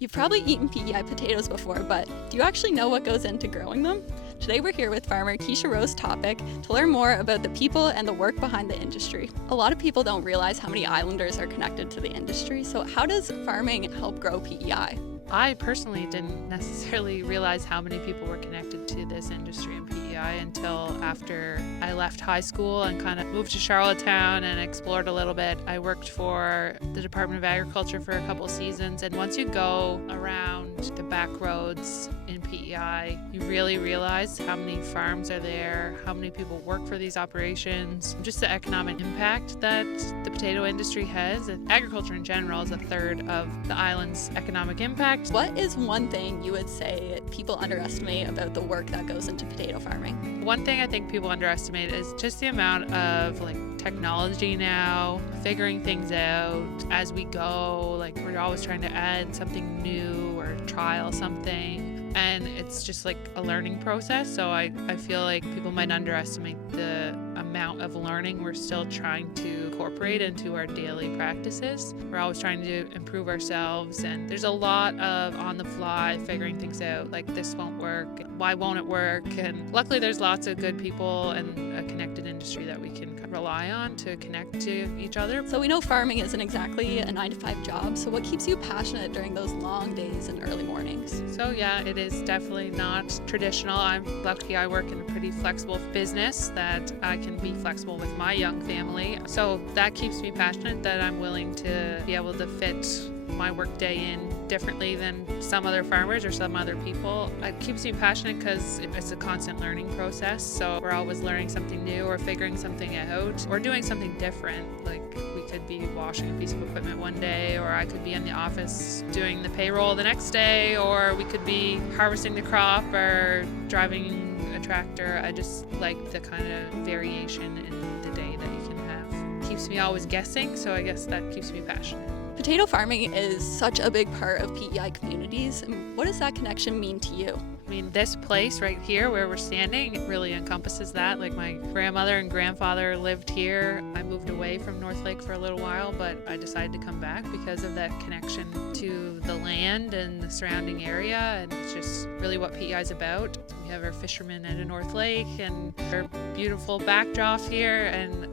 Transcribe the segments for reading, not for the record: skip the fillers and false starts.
You've probably eaten PEI potatoes before, but do you actually know what goes into growing them? Today we're here with farmer Keisha Rose Topic to learn more about the people and the work behind the industry. A lot of people don't realize how many islanders are connected to the industry, so how does farming help grow PEI? I personally didn't necessarily realize how many people were connected to this industry in PEI until after I left high school and kind of moved to Charlottetown and explored a little bit. I worked for the Department of Agriculture for a couple seasons, and once you go around the back roads in PEI, you really realize how many farms are there, how many people work for these operations, just the economic impact that the potato industry has. And agriculture in general is a third of the island's economic impact. What is one thing you would say people underestimate about the work that goes into potato farming? One thing I think people underestimate is just the amount of technology now, figuring things out as we go. We're always trying to add something new or trial something, and it's just a learning process. So I feel like people might underestimate the amount of learning we're still trying to incorporate into our daily practices. We're always trying to improve ourselves, and there's a lot of on the fly figuring things out, like this won't work, why won't it work? And luckily there's lots of good people and a connected industry that we can rely on to connect to each other. So we know farming isn't exactly a 9-to-5 job, so what keeps you passionate during those long days and early mornings? So yeah, it is definitely not traditional. I'm lucky I work in a pretty flexible business that I can be flexible with my young family. So that keeps me passionate, that I'm willing to be able to fit my work day in differently than some other farmers or some other people. It keeps me passionate because it's a constant learning process. So we're always learning something new or figuring something out or doing something different. We could be washing a piece of equipment one day, or I could be in the office doing the payroll the next day, or we could be harvesting the crop or driving a tractor. I just like the kind of variation in the day that you can have. It keeps me always guessing, so I guess that keeps me passionate. Potato farming is such a big part of PEI communities, and what does that connection mean to you? I mean, this place right here where we're standing, it really encompasses that. My grandmother and grandfather lived here. I moved away from North Lake for a little while, but I decided to come back because of that connection to the land and the surrounding area, and it's just really what PEI is about. We have our fishermen at North Lake and our beautiful backdrop here, and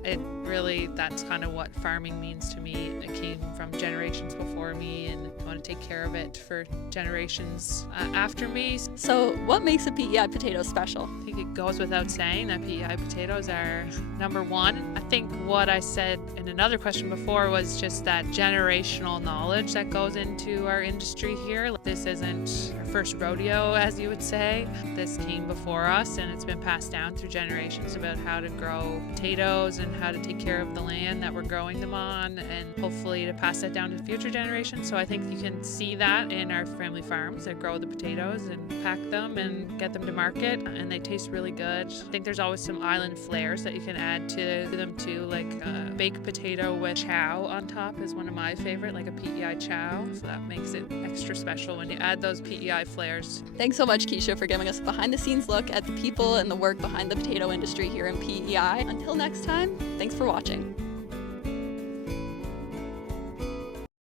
that's kind of what farming means to me. It came from generations before me, and I want to take care of it for generations after me. So what makes a PEI potato special? I think it goes without saying that PEI potatoes are number one. I think what I said in another question before was just that generational knowledge that goes into our industry here. This isn't our first rodeo, as you would say. This came before us, and it's been passed down through generations about how to grow potatoes and how to take care of the land that we're growing them on, and hopefully to pass that down to future generations. So I think you can see that in our family farms that grow the potatoes and pack them and get them to market, and they taste really good. I think there's always some island flavors that you can add to them too, like a baked potato with chow on top is one of my favorite, like a PEI chow. So that makes it extra special when you add those PEI flares. Thanks so much, Keisha, for giving us a behind-the-scenes look at the people and the work behind the potato industry here in PEI. Until next time, thanks for watching.